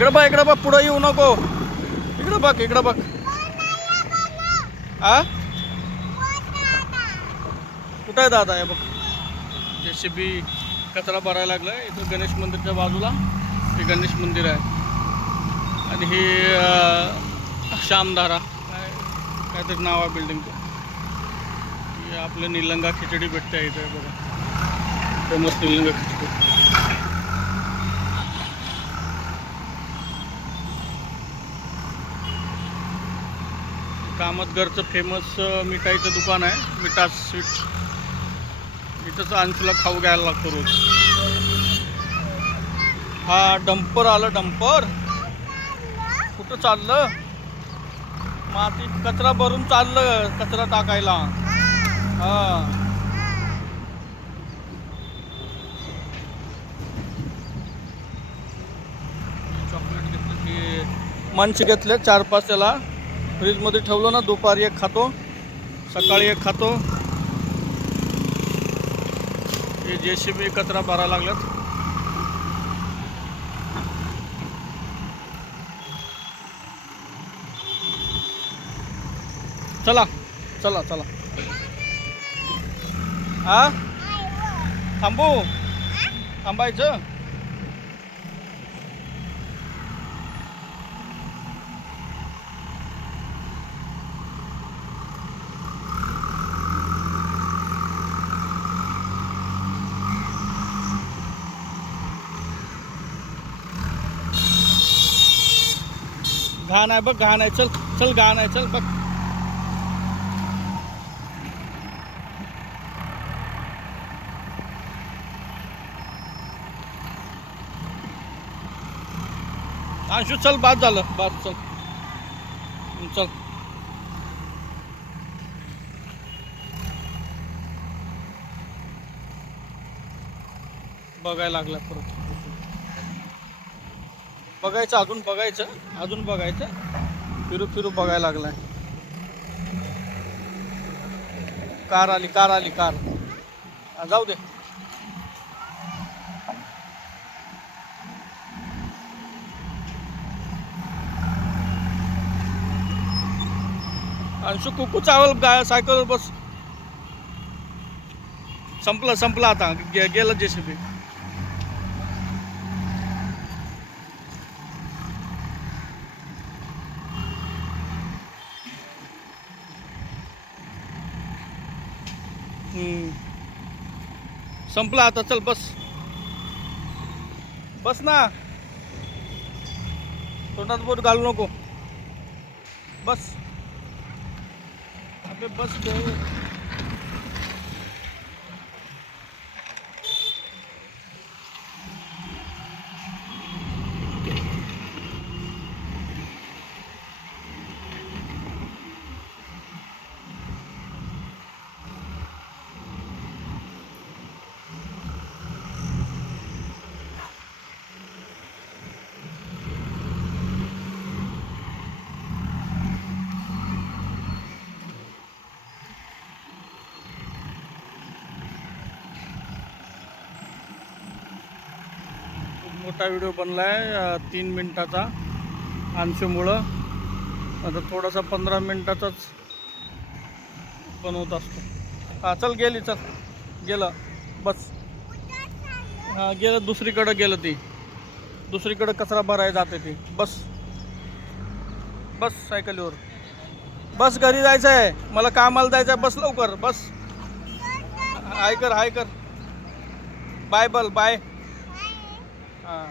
इकडं बघ पुढं येऊ नको. इकडं बघ. आ कुठं आहे दादा? आहे बघ JCB कचरा भरायला लागलाय. इथं गणेश मंदिरच्या बाजूला हे गणेश मंदिर आहे. आणि ही श्यामधारा काहीतरी नाव आहे बिल्डिंगचं. हे आपलं निलंगा खिचडी भेटते इथे बघा. फेमस निलंगा खिचडी. कामतगरचं फेमस मिठाईचं दुकान आहे. मिठा स्वीट. इथंच अंशूला खाऊ घ्यायला लागतो रोज. हा डंपर आलं. डंपर कुठं चाललं? माती कचरा भरून चाललं कचरा टाकायला. हा चॉकलेट घेतले. मंच घेतले 4-5. त्याला फ्रीजमध्ये ठेवलं ना. दुपारी एक खातो, सकाळी एक खातो. हे JCB कचरा भरायला लागल्यात. चला. हा थांबायचं. घाण आहे बघ. घाण आहे. चल घाण आहे. चल बघ. अंशू चल. बाद झालं. चल. बघायला लागला परत. बघायचं अजून बघायचं. फिरू बघायला लागलाय. कार आली. जाऊ दे. अंशू कुकू चावल सायकलवर बस. संपलं आता. गेलं JCB. संपला आता. चल बस ना. तोंडात बोट घालू नको. बस. अबे बस गए. मोठा व्हिडिओ बनलाय 3 मिनिटाचा अंशूमुळं. आता थोडासा 15 मिनिटाचाच बनवत असतो. हा चल. गेलं बस. हा गेलं. दुसरीकडं गेलं. ती दुसरीकडं कचरा भरायला जाते ती. बस सायकलीवर बस. घरी जायचं आहे मला. कामाला जायचं आहे. बस लवकर. बस. हाय कर. बाय. हा